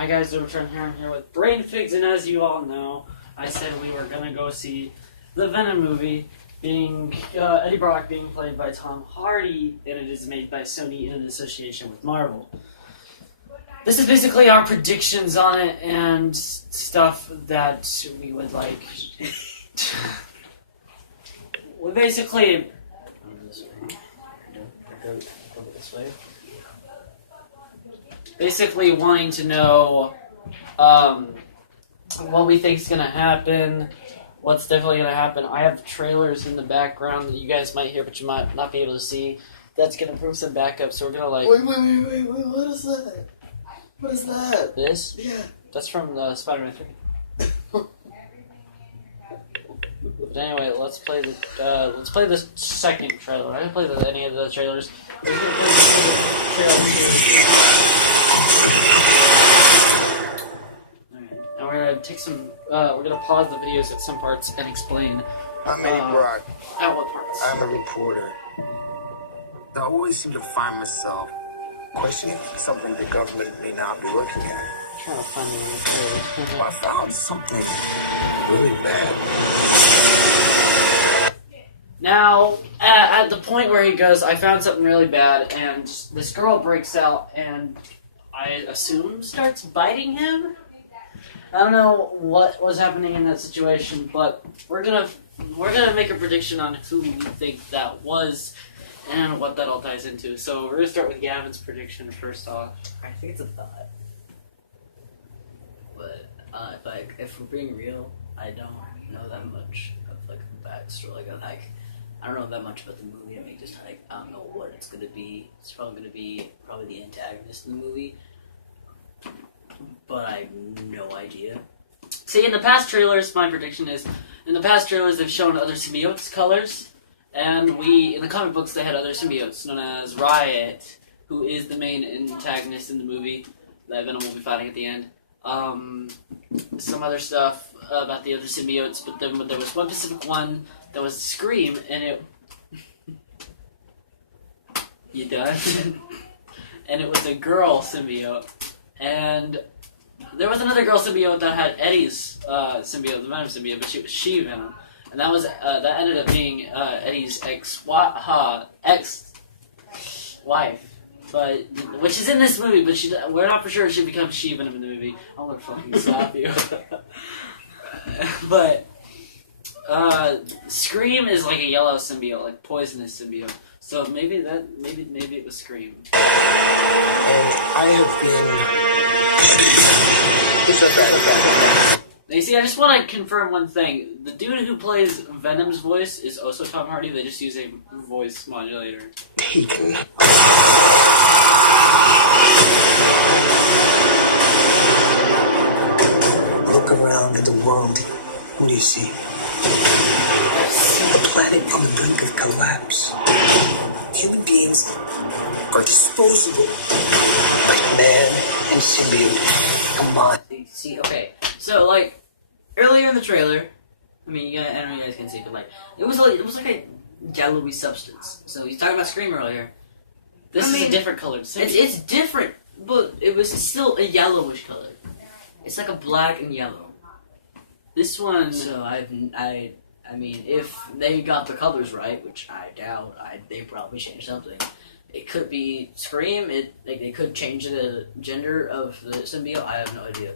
Hi guys, Return here. I'm here with Brain Figs, and as you all know, I said we were gonna go see the Venom movie, being Eddie Brock being played by Tom Hardy, and it is made by Sony in association with Marvel. This is basically our predictions on it and stuff that we would like. We basically go this way. Basically wanting to know what we think is going to happen, what's definitely going to happen. I have trailers in the background that you guys might hear, but you might not be able to see. That's going to prove some backup, so we're going to like... Wait, what is that? What is that? This? Yeah. That's from Spider-Man 3. But anyway, let's play the second trailer. I didn't play any of the trailers. We're gonna play the trailer Alright, and we're gonna take some. We're gonna pause the videos at some parts and explain. I'm Eddie Brock. At what parts? I'm a reporter. I always seem to find myself questioning something the government may not be looking at. I'm trying to find the I found something really bad. Now, at the point where he goes, I found something really bad, and this girl breaks out and I assume starts biting him? I don't know what was happening in that situation, but we're gonna make a prediction on who we think that was and what that all ties into. So we're gonna start with Gavin's prediction first off. I think it's a thought. But if we're being real, I don't know that much of like the backstory. I don't know that much about the movie. I mean, just like I don't know what it's gonna be. It's probably gonna be the antagonist in the movie, but I have no idea. See, in the past trailers, my prediction is, in the past trailers they've shown other symbiotes colors, and in the comic books they had other symbiotes known as Riot, who is the main antagonist in the movie that Venom will be fighting at the end. Some other stuff about the other symbiotes, but then there was one specific one that was Scream, and it... You done? And it was a girl symbiote, and there was another girl symbiote that had Eddie's symbiote, the Venom symbiote, but she was She-Venom, and that was that ended up being Eddie's ex-wife, but which is in this movie, but we're not for sure she becomes She-Venom in the movie. I'm gonna fucking slap you. But Scream is like a yellow symbiote, like poisonous symbiote. So maybe it was Scream. And I have been... Who's that? Now, you see, I just want to confirm one thing. The dude who plays Venom's voice is also Tom Hardy. They just use a voice modulator. Taken. Look around at the world. What do you see? A planet on the brink of collapse. Human beings are disposable. Like man and symbiote combined. See, okay, so like earlier in the trailer, I mean, I don't know if you guys can see, but like it was like a yellowy substance. So he's talking about Scream earlier. This is a different color. It's different, but it was still a yellowish color. It's like a black and yellow. This one. So I mean, if they got the colors right, which I doubt, they probably changed something. It could be Scream. They could change the gender of the symbiote. I have no idea.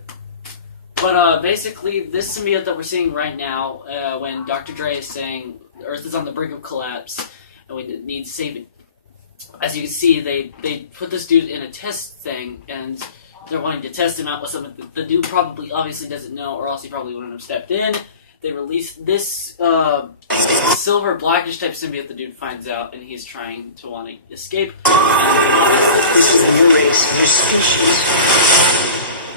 But basically, this symbiote that we're seeing right now, when Dr. Dre is saying Earth is on the brink of collapse and we need saving, as you can see, they put this dude in a test thing, and they're wanting to test him out with something that the dude probably obviously doesn't know, or else he probably wouldn't have stepped in. They released this silver blackish type symbiote the dude finds out, and he's trying to want to escape. This is a new race, a new species.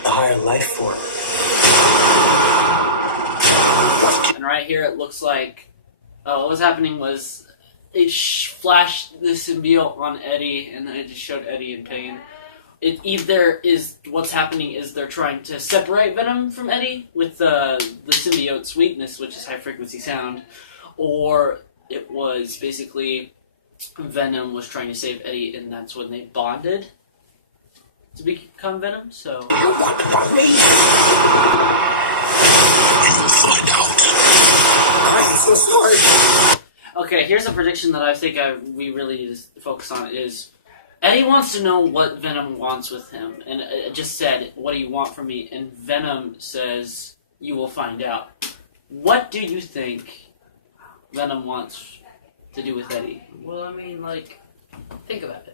A higher life form. And right here it looks like what was happening was it flashed the symbiote on Eddie, and then it just showed Eddie in pain. It either is what's happening is they're trying to separate Venom from Eddie with the symbiote's weakness, which is high frequency sound, or it was basically Venom was trying to save Eddie, and that's when they bonded. to become Venom. So You want to me? You'll find out. I'm so sorry. okay, here's a prediction that I think we really need to focus on is Eddie wants to know what Venom wants with him, and it just said, "What do you want from me?" And Venom says, "You will find out." What do you think Venom wants to do with Eddie? Well, I mean, like, think about it.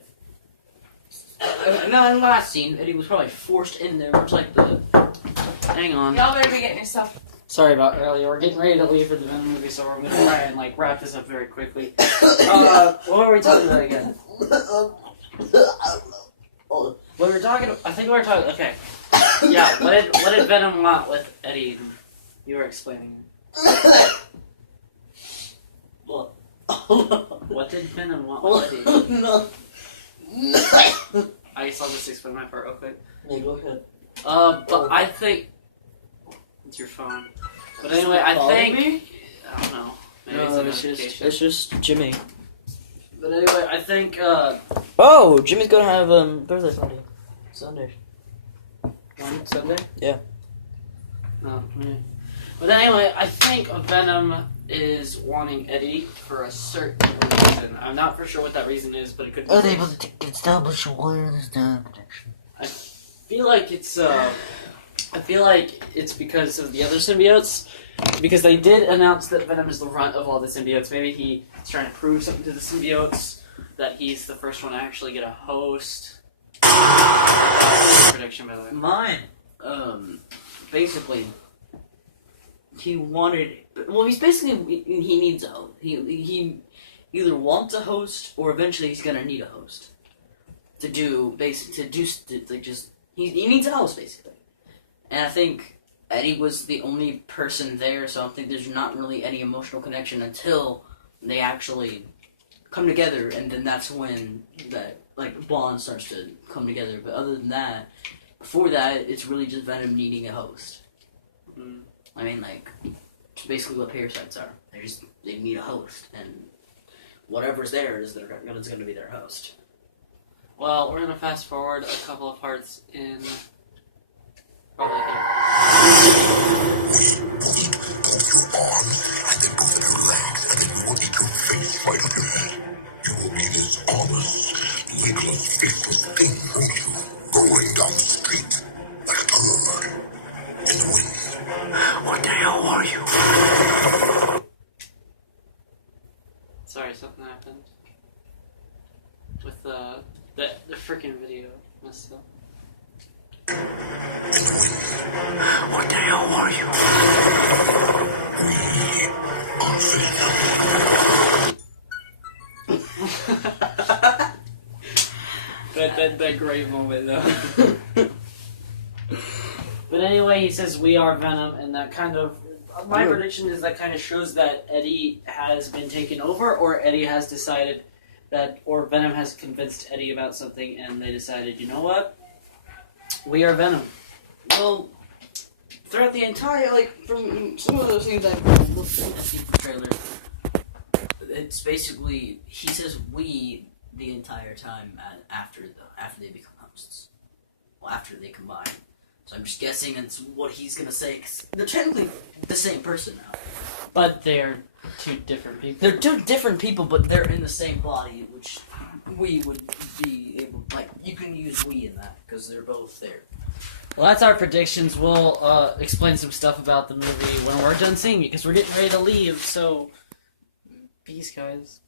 Now, in the last scene, Eddie was probably forced in there, much like the. Hang on. Y'all better be getting your stuff. Sorry about earlier. We're getting ready to leave for the Venom movie, so we're gonna try and like wrap this up very quickly. What were we talking about again? What we were talking. I think we were talking. Okay. Yeah. What did Venom want with Eddie? You were explaining. Well, What did Venom want with Eddie? no. I guess I'll just explain my part real quick. Yeah, go ahead. But I think it's your phone. But anyway, I think I don't know. Maybe it's a notification. it's just Jimmy. But anyway, I think Oh, Jimmy's gonna have birthday Sunday. Sunday. Yeah. No. Yeah. But anyway, I think Venom is wanting Eddie for a certain reason. I'm not for sure what that reason is, but it could be. Unable to establish wireless data connection. I feel like it's because of the other symbiotes. Because they did announce that Venom is the runt of all the symbiotes. Maybe he's trying to prove something to the symbiotes, that he's the first one to actually get a host. Prediction, by the way. Mine, basically, he wanted. Well, he's basically he needs a host. He either wants a host or eventually he's gonna need a host to he needs a host basically. And I think Eddie was the only person there, so I don't think there's not really any emotional connection until they actually come together, and then that's when that like bond starts to come together. But other than that, before that, it's really just Venom needing a host. Mm. I mean, like, it's basically what parasites are. They need a host, and whatever's there is going to be their host. Well, we're gonna fast forward a couple of parts in. Probably here. Both your arms and then both of your legs, and then you will eat your face right up your head. You will be this honest, legless, faceless thing, won't you? Rolling down the street like a turd in the wind. What the hell are you? Sorry, something happened with the freaking video messed up. What the hell are you? We are Venom. that great moment though. But anyway, he says we are Venom, and that kind of my prediction is that kind of shows that Eddie has been taken over, or Eddie has decided that, or Venom has convinced Eddie about something, and they decided, you know what, we are Venom. Well, throughout the entire, from some of those things I've looked at the trailer, it's basically, he says we the entire time after they become hosts. Well, after they combine. So I'm just guessing it's what he's gonna say, because they're technically the same person now. But they're two different people. They're two different people, but they're in the same body, which we would be able, you can use we in that, because they're both there. Well, that's our predictions. We'll explain some stuff about the movie when we're done seeing it, because we're getting ready to leave, so peace, guys.